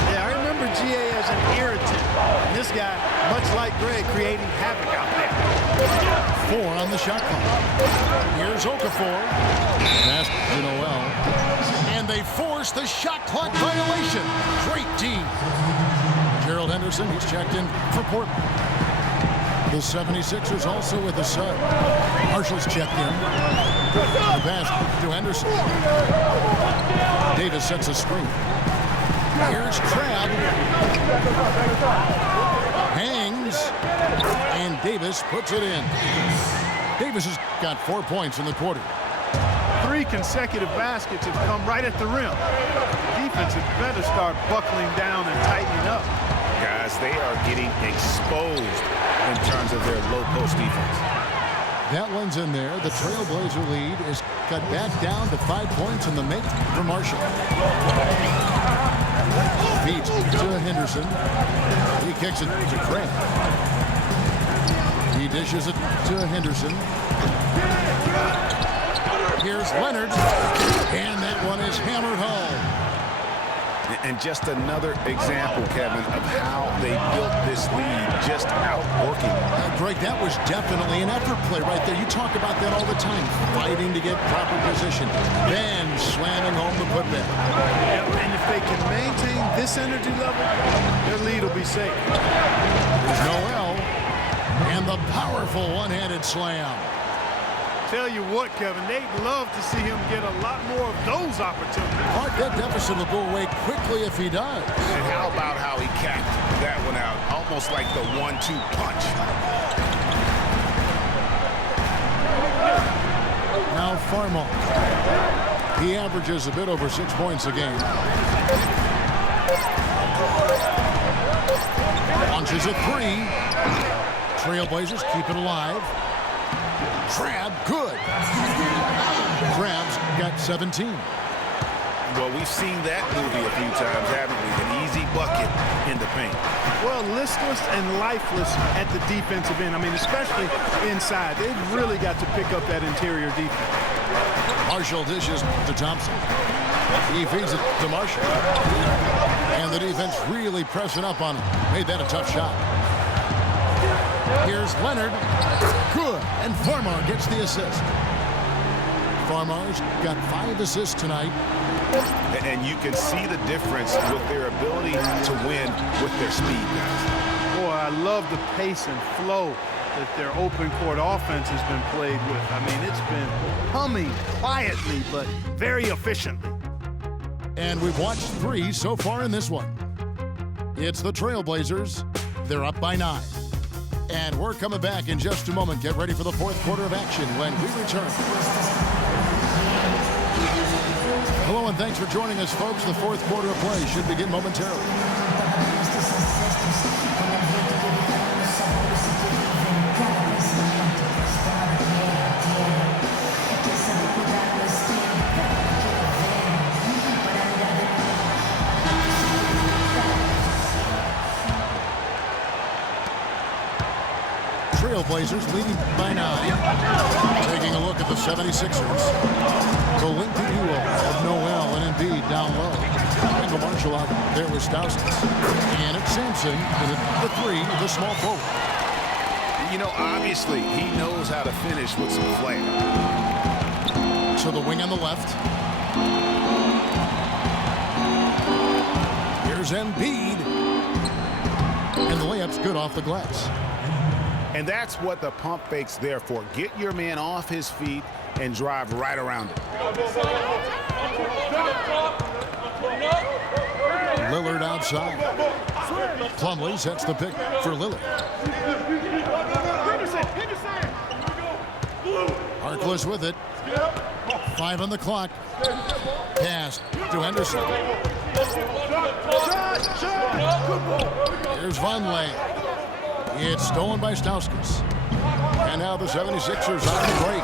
Yeah, I remember GA as an irritant. And this guy, much like Greg, creating havoc out there. 4 on the shot clock. Here's Okafor. Pass to Noel. And they force the shot clock violation. Great team. Gerald Henderson, he's checked in for Portland. The 76ers also with a sub. Marshall's checked in. The pass to Henderson. Davis sets a screen. Here's Crabb. Hangs. And Davis puts it in. Davis has got 4 points in the quarter. 3 consecutive baskets have come right at the rim. Defense had better start buckling down and tightening up. Guys, they are getting exposed in terms of their low post defense. That one's in there. The Trailblazer lead is cut back down to 5 points in the make for Marshall. Feeds to Henderson. He kicks it to Crabb. He dishes it to Henderson. Here's Leonard. And that one is hammered home. And just another example, Kevin, of how they built this lead, just outworking. Greg, that was definitely an effort play right there. You talk about that all the time, fighting to get proper position, then slamming home the putback. And if they can maintain this energy level, their lead will be safe. There's Noel, and the powerful one-handed slam. Tell you what, Kevin, they'd love to see him get a lot more of those opportunities. Mark, that deficit will go away quickly if he does. And how about how he capped that one out, almost like the 1-2 punch. Now Farmar. He averages a bit over 6 points a game. Launches a 3. Trailblazers keep it alive. Crabb, good. Crabb's got 17. Well, we've seen that movie a few times, haven't we? An easy bucket in the paint. Well, listless and lifeless at the defensive end. I mean, especially inside. They've really got to pick up that interior defense. Marshall dishes to Thompson. He feeds it to Marshall. And the defense really pressing up on him. Made that a tough shot. Here's Leonard. Good. And Farmar gets the assist. Farmar's got 5 assists tonight. And you can see the difference with their ability to win with their speed, guys. Boy, I love the pace and flow that their open court offense has been played with. I mean, it's been humming quietly, but very efficiently. And we've watched 3 so far in this one. It's the Trailblazers. They're up by 9. And we're coming back in just a moment. Get ready for the 4th quarter of action when we return. Hello and thanks for joining us, folks. The 4th quarter of play should begin momentarily. Trailblazers leading by 9. Taking a look at the 76ers. The lengthy duo of Noel and Embiid down low. Randall Marshall out there with Stauskas. And it's Sampson with the 3, the small forward. You know, obviously, he knows how to finish with some flair. To the wing on the left. Here's Embiid. And the layup's good off the glass. And that's what the pump fake's there for. Get your man off his feet and drive right around it. Lillard outside. Plumlee sets the pick for Lillard. Harkless with it. 5 on the clock. Pass to Henderson. Here's Vonleh. It's stolen by Stauskas. And now the 76ers on the break.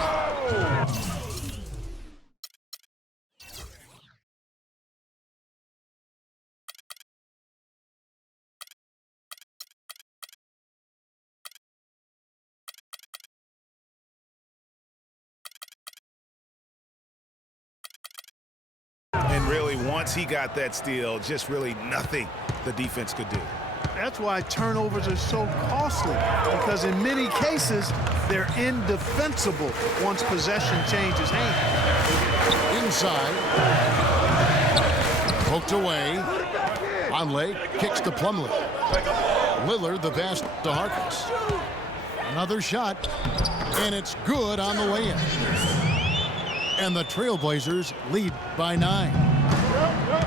And really, once he got that steal, just really nothing the defense could do. That's why turnovers are so costly, because in many cases, they're indefensible once possession changes hands. Inside. Poked away. Vonleh kicks to Plumlee. Lillard the pass to Harkless. Another shot, and it's good on the way in. And the Trailblazers lead by 9.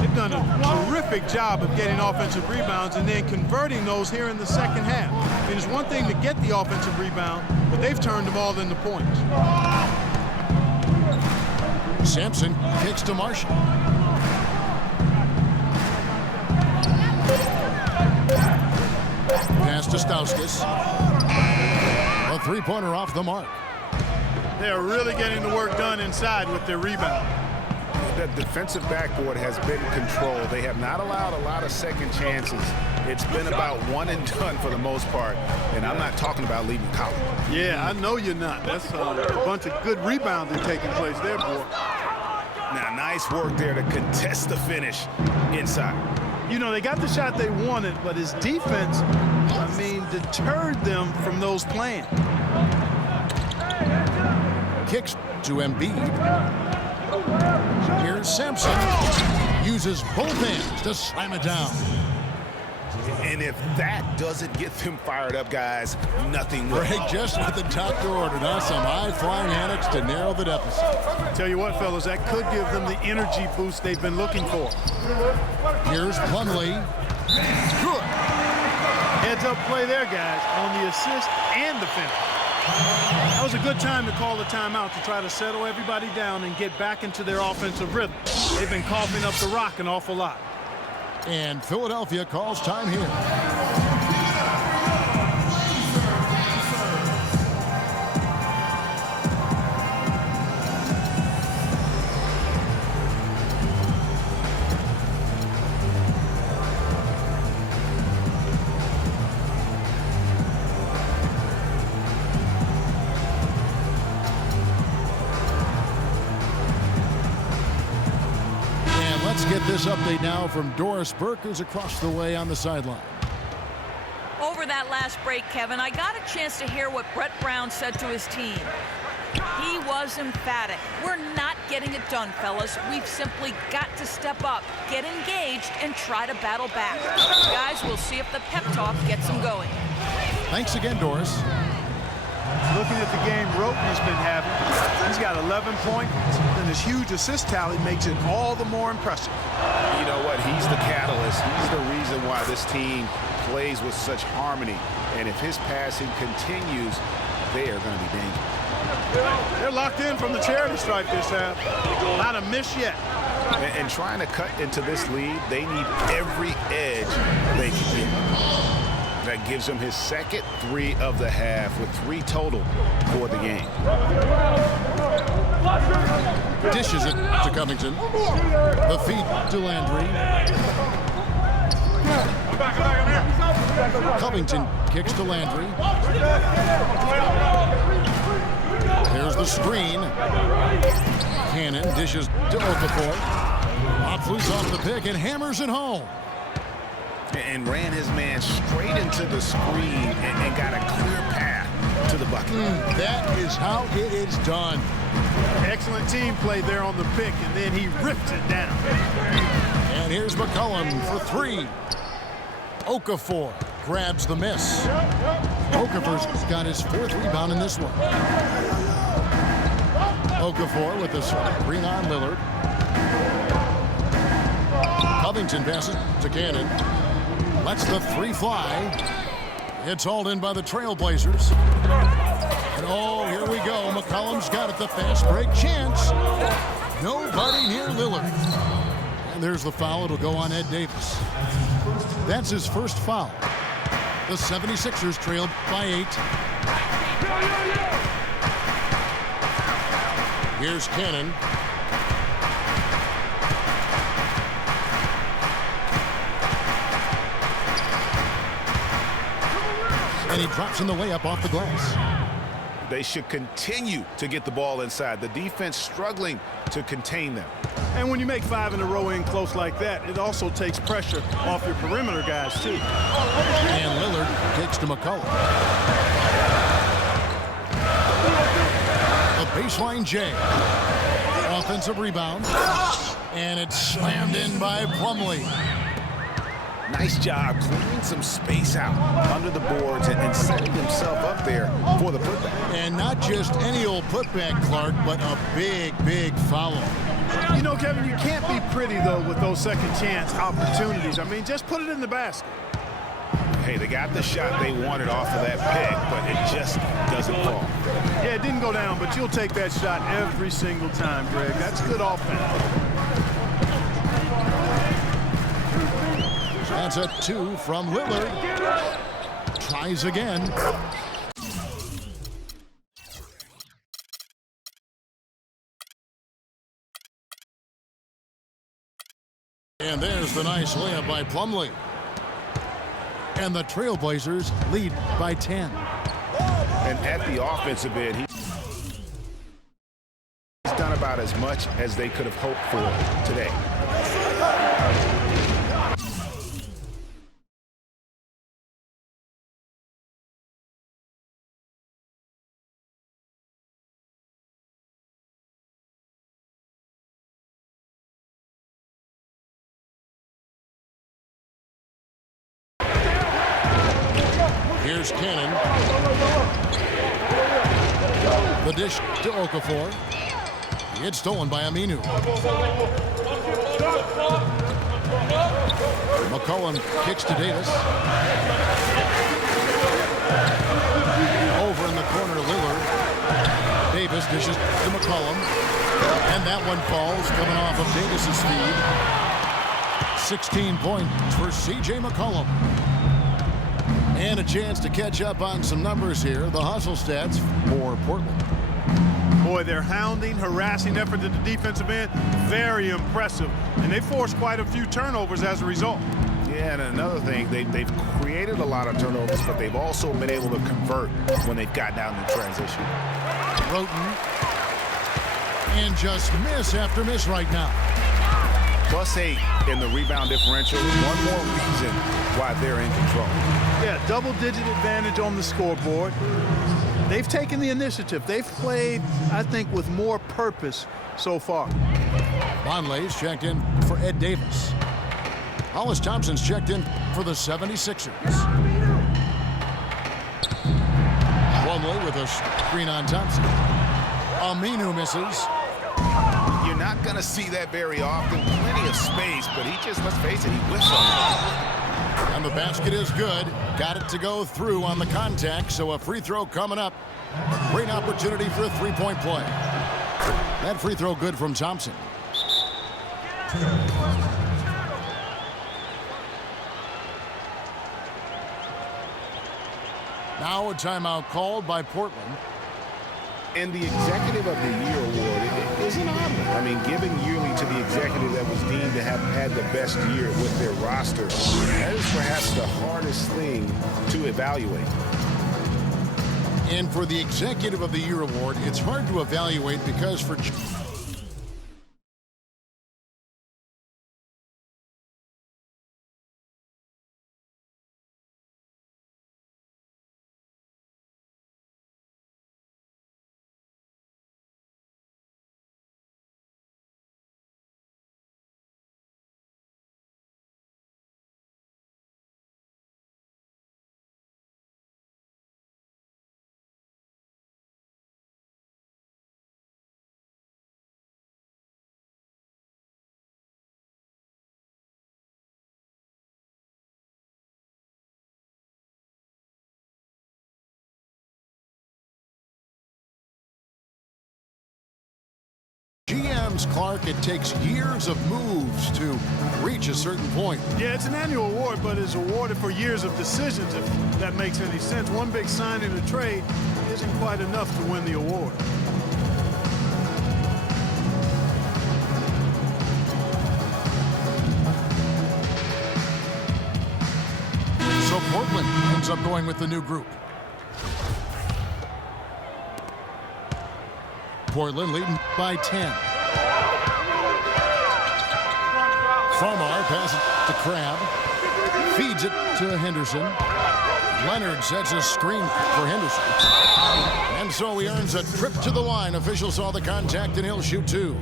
They've done a terrific job of getting offensive rebounds and then converting those here in the second half. It is one thing to get the offensive rebound, but they've turned them all into points. Sampson kicks to Marshall. Pass to Stauskas. A 3-pointer off the mark. They're really getting the work done inside with their rebound. The defensive backboard has been controlled. They have not allowed a lot of second chances. It's been about one and done for the most part, and I'm not talking about leaving Collins. Yeah, I know you're not. That's a bunch of good rebounding taking place there, boy. Now, nice work there to contest the finish inside. You know, they got the shot they wanted, but his defense, I mean, deterred them from those plans. Kicks to Embiid. Here's Sampson. Uses both hands to slam it down. And if that doesn't get them fired up, guys, nothing will. Greg just what the doctor ordered, huh? Some high-flying antics to narrow the deficit. Tell you what, fellas, that could give them the energy boost they've been looking for. Here's Plumlee. Good. Heads-up play there, guys, on the assist and the finish. That was a good time to call the timeout to try to settle everybody down and get back into their offensive rhythm. They've been coughing up the rock an awful lot. And Philadelphia calls time here. Let's get this update now from Doris Burke, who's across the way on the sideline. Over that last break, Kevin, I got a chance to hear what Brett Brown said to his team. He was emphatic. We're not getting it done, fellas. We've simply got to step up, get engaged, and try to battle back. Guys, we'll see if the pep talk gets them going. Thanks again, Doris. Looking at the game Roten's been having, he's got 11 points, and his huge assist tally makes it all the more impressive. You know what? He's the catalyst. He's the reason why this team plays with such harmony. And if his passing continues, they are going to be dangerous. They're locked in from the charity stripe this half. Not a miss yet. And trying to cut into this lead, they need every edge they can get. That gives him his second 3 of the half with 3 total for the game. Dishes it to Covington. The feed to Landry. Covington kicks to Landry. Here's the screen. Cannon dishes to Okafor. Flutes off the pick and hammers it home. And ran his man straight into the screen and got a clear path to the bucket. That is how it is done. Excellent team play there on the pick, and then he ripped it down. And here's McCollum for 3. Okafor grabs the miss. Okafor's got his 4th rebound in this one. Okafor with the screen on Lillard. Covington passes to Cannon. Lets the 3 fly. It's hauled in by the Trailblazers. And oh, here we go. McCollum's got it, the fast break chance. Nobody near Lillard. And there's the foul. It'll go on Ed Davis. That's his first foul. The 76ers trailed by 8. Here's Cannon. And he drops in the layup off the glass. They should continue to get the ball inside. The defense struggling to contain them. And when you make 5 in a row in close like that, it also takes pressure off your perimeter guys, too. And Lillard kicks to McCollum. A baseline J. Offensive rebound. And it's slammed in by Plumlee. Nice job clearing some space out under the boards and setting himself up there for the putback. And not just any old putback, Clark, but a big, big foul. You know, Kevin, you can't be pretty, though, with those second chance opportunities. I mean, just put it in the basket. Hey, they got the shot they wanted off of that pick, but it just doesn't fall. Yeah, it didn't go down, but you'll take that shot every single time, Greg. That's good offense. That's a 2 from Lillard. Tries again. And there's the nice layup by Plumlee. And the Trailblazers lead by 10. And at the offensive end, he's done about as much as they could have hoped for today. Here's Cannon. The dish to Okafor. It's stolen by Aminu. McCollum kicks to Davis. Over in the corner to Lillard. Davis dishes to McCollum. And that one falls, coming off of Davis's feed. 16 points for C.J. McCollum. And a chance to catch up on some numbers here. The hustle stats for Portland. Boy, their hounding, harassing effort at the defensive end, very impressive. And they forced quite a few turnovers as a result. Yeah, and another thing, they've created a lot of turnovers, but they've also been able to convert when they've gotten out in transition. Roten. And just miss after miss right now. +8 in the rebound differential. One more reason why they're in control. Yeah, double-digit advantage on the scoreboard. They've taken the initiative. They've played, I think, with more purpose so far. Vonleh's checked in for Ed Davis. Hollis Thompson's checked in for the 76ers. Vonleh with a screen on Thompson. Aminu misses. You're not going to see that very often. Plenty of space, but he just, let's face it, he whiffs on it. And the basket is good. Got it to go through on the contact, so a free throw coming up. Great opportunity for a three-point play. That free throw good from Thompson. Now a timeout called by Portland. And the Executive of the Year award is an honor. I mean, giving yearly to the executive that was deemed to have had the best year with their roster, that is perhaps the hardest thing to evaluate. And for the Executive of the Year award, it's hard to evaluate because for GM's Clark, it takes years of moves to reach a certain point. Yeah, it's an annual award, but it's awarded for years of decisions, if that makes any sense. One big signing or trade isn't quite enough to win the award. So Portland ends up going with the new group. Portland leading by 10. Farmar passes to Crabbe. Feeds it to Henderson. Leonard sets a screen for Henderson. And so he earns a trip to the line. Officials saw the contact and he'll shoot two.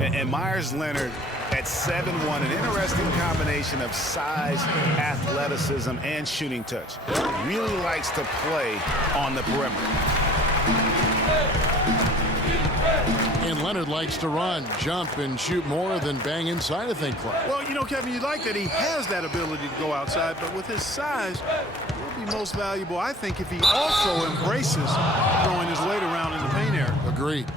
And Myers Leonard at 7'1", an interesting combination of size, athleticism, and shooting touch. Really likes to play on the perimeter. And Leonard likes to run, jump, and shoot more than bang inside, I think, Clark. Well, you know, Kevin, you like that he has that ability to go outside, but with his size, it will be most valuable, I think, if he also embraces throwing his weight around in the paint area. Agreed.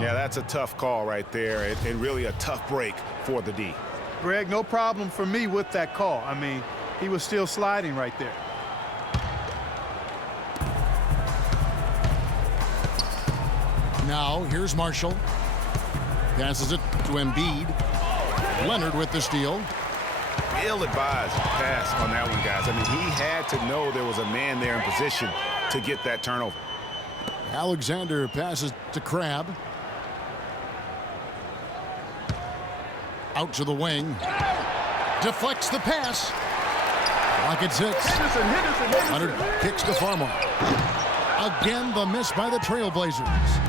Yeah, that's a tough call right there, and really a tough break for the D. Greg, no problem for me with that call. I mean, he was still sliding right there. Now, here's Marshall. Passes it to Embiid. Leonard with the steal. Ill-advised pass on that one, guys. I mean, he had to know there was a man there in position to get that turnover. Alexander passes to Crabbe. Out to the wing. Deflects the pass. Rockets hits. Leonard kicks to Farmar. Again, the miss by the Trailblazers.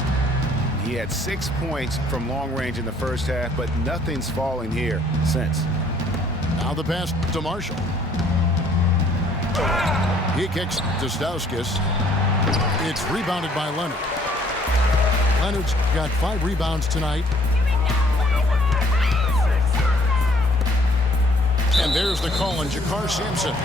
He had 6 points from long range in the first half, but nothing's falling here since. Now the pass to Marshall. He kicks to Stauskas. It's rebounded by Leonard. Leonard's got 5 rebounds tonight. And there's the call on Jakar Sampson.